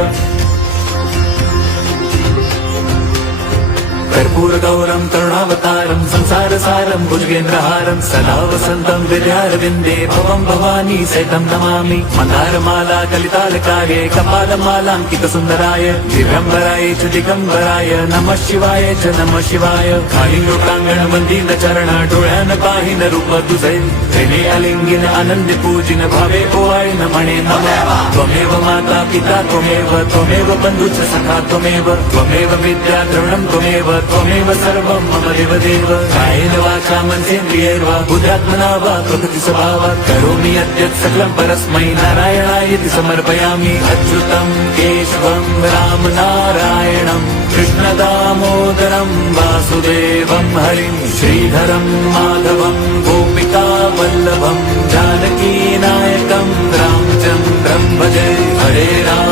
वासुदेव कर्पूरगौरं करुणावतारं संसारसारं भुजगेन्द्रहारं सदा वसन्तं हृदयारविन्दे भवं भवानी सहितं नमामि मन्दारमाला कलितालकार्ये कपालमालाङ्कितसुन्दराय दिव्यम्बराय च दिगम्बराय नमः शिवाय च नमः शिवाय कालिङ्गोकाङ्गण वन्दित चरण डोळ्यान पाहिन रूप तुझे तेने अलिंगिन आनंद पूजिन भावे ओवाळीन म्हणे नमः त्वमेव माता पिता त्वमेव बन्धुश्च सखा त्वमेव विद्या द्रविणं त्वमेव सर्वं मम देवदेव कायेन वाचा मनसेन्द्रियैर्वा बुद्ध्यात्मना वा प्रकृति स्वभावात् करोमि यद्यत् सकलं परस्मै नारायणायति समर्पयामि अच्युतं केशवं राम नारायणं कृष्णदामोदरं वासुदेवं हरिं श्रीधरं माधवं गोपिका वल्लभं जानकी नायकं रामचन्द्रं भजे हरे राम।